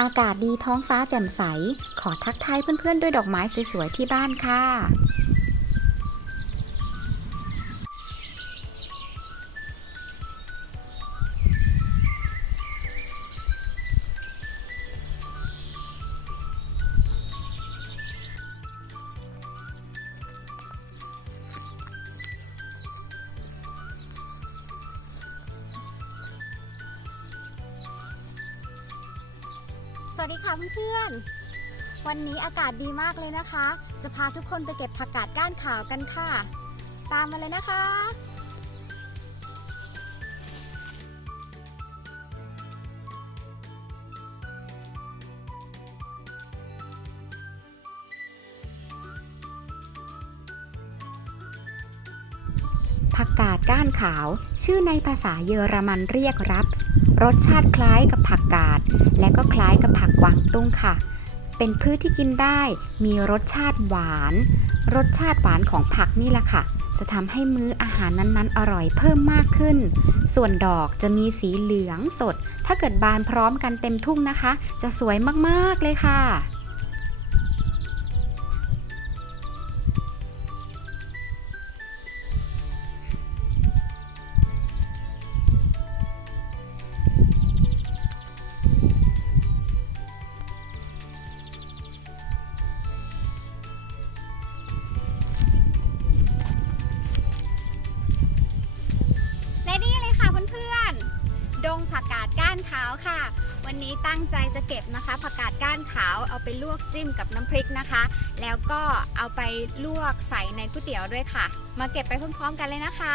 อากาศดีท้องฟ้าแจ่มใส ขอทักทายเพื่อนๆ ด้วยดอกไม้สวยๆ ที่บ้านค่ะ สวัสดีค่ะเพื่อนๆ วันนี้อากาศดีมากเลยนะคะ จะพาทุกคนไปเก็บผักกาดก้านขาวกันค่ะ ตามมาเลยนะคะ ผักกาดก้านขาว ชื่อในภาษาเยอรมันเรียกรับส์รสชาติคล้ายกับผักกาด และก็คล้ายกับผักกวางตุ้งค่ะ เป็นพืชที่กินได้มีรสชาติหวาน รสชาติหวานของผักนี่แหละค่ะ จะทำให้มื้ออาหารนั้นๆ อร่อยเพิ่มมากขึ้น ส่วนดอกจะมีสีเหลืองสด ถ้าเกิดบานพร้อมกันเต็มทุ่งนะคะ จะสวยมากๆเลยค่ะและ ดงผักกาดก้านขาวค่ะ วันนี้ตั้งใจจะเก็บนะคะผักกาดก้านขาวเอาไปลวกจิ้มกับน้ำพริกนะคะ แล้วก็เอาไปลวกใส่ในก๋วยเตี๋ยวด้วยค่ะ มาเก็บไปพร้อมๆกันเลยนะคะ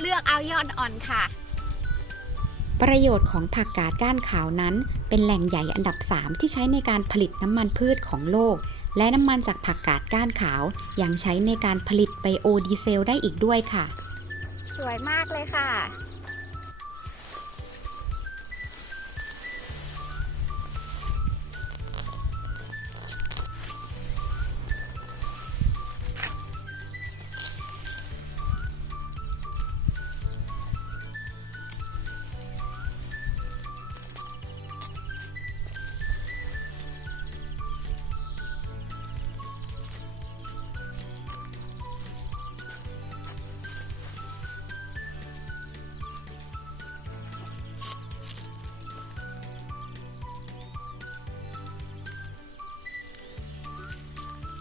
เลือกเอายอดอ่อนค่ะ ประโยชน์ของผักกาดก้านขาวนั้น เป็นแหล่งใหญ่อันดับ 3 ที่ใช้ในการผลิตน้ำมันพืชของโลก และน้ำมันจากผักกาดก้านขาวยังใช้ในการผลิตไบโอดีเซลได้อีกด้วยค่ะ สวยมากเลยค่ะ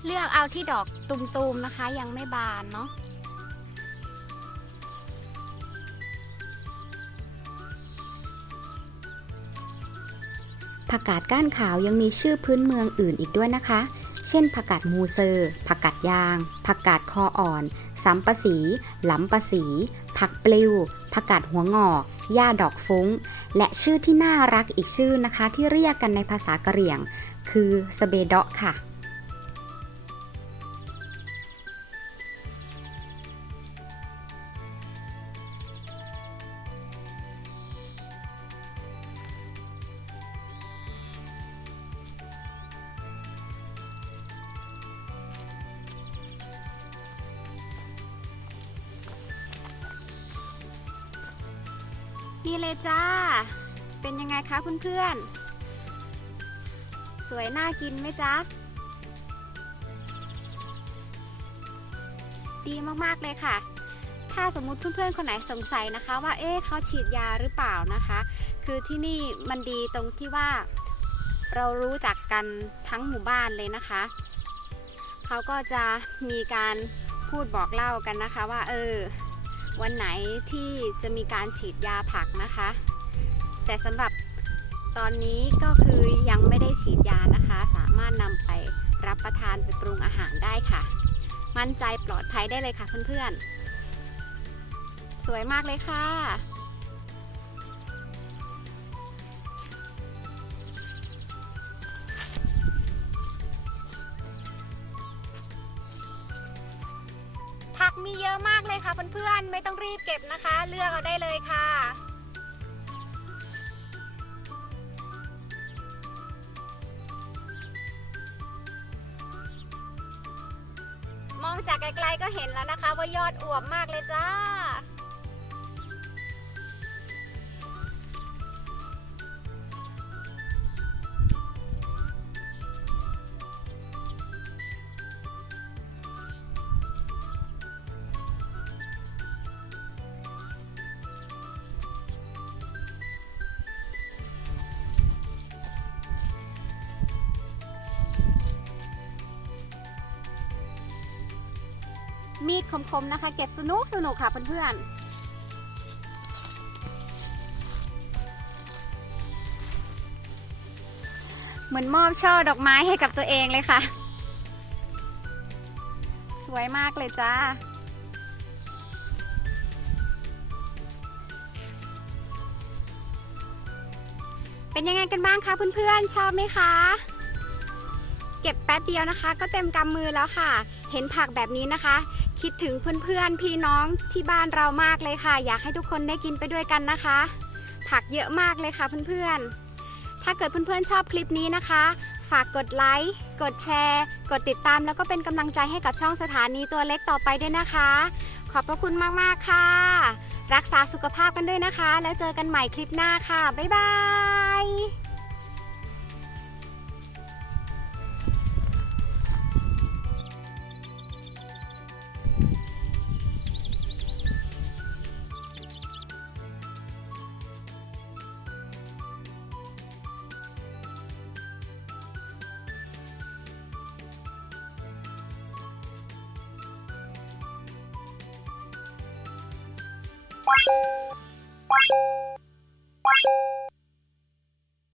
เลือกเอาที่ดอกตุมๆนะคะ ยังไม่บานเนาะผักกาดก้านขาวยังมีชื่อพื้นเมืองอื่นอีกด้วยนะคะ เช่นผักกาดมูเซอร์ ผักกาดยาง ผักกาดคออ่อน สัมปะสี หลำปะสี ผักปลิว ผักกาดหัวงอกหญ้าดอกฟุ้ง และชื่อที่น่ารักอีกชื่อนะคะ ที่เรียกกันในภาษากะเหรี่ยง คือสเบเดาะค่ะ นี่เลยจ้า เป็นยังไงคะเพื่อนๆ สวยน่ากินไหมจ๊ะ ดีมากๆเลยค่ะ ถ้าสมมุติเพื่อนๆ คนไหนสงสัยนะคะว่า เอ๊ะเขาฉีดยาหรือเปล่านะคะ คือที่นี่มันดีตรงที่ว่า เรารู้จักกันทั้งหมู่บ้านเลยนะคะ เขาก็จะมีการพูดบอกเล่ากันนะคะว่า เออ วันไหนที่จะมีการฉีดยาผักนะคะ แต่สำหรับตอนนี้ก็คือยังไม่ได้ฉีดยานะคะ สามารถนำไปรับประทานไปปรุงอาหารได้ค่ะ มั่นใจปลอดภัยได้เลยค่ะเพื่อนๆ สวยมากเลยค่ะผักมีเยอะมาก เลยค่ะเพื่อนๆ ไม่ต้องรีบเก็บนะคะ เลือกเอาได้เลยค่ะ มองจากไกลๆก็เห็นแล้วนะคะว่ายอดอวบมากเลยจ้า มีดคมๆนะคะ เก็บสนุกสนุกค่ะเพื่อนๆเหมือนมอบช่อดอกไม้ให้กับตัวเองเลยค่ะ สวยมากเลยจ้า เป็นยังไงกันบ้างคะเพื่อนๆ ชอบไหมคะ เก็บแป๊บเดียวนะคะ ก็เต็มกำมือแล้วค่ะ เห็นผักแบบนี้นะคะ คิดถึงเพื่อนๆพี่น้องที่บ้านเรามากเลยค่ะ อยากให้ทุกคนได้กินไปด้วยกันนะคะ ผักเยอะมากเลยค่ะเพื่อนๆ ถ้าเกิดเพื่อนๆชอบคลิปนี้นะคะ ฝากกดไลค์ กดแชร์ กดติดตามแล้วก็เป็นกำลังใจให้กับช่องสถานีตัวเล็กต่อไปด้วยนะคะ ขอบพระคุณมากๆค่ะ รักษาสุขภาพกันด้วยนะคะ แล้วเจอกันใหม่คลิปหน้าค่ะ บ๊ายบาย you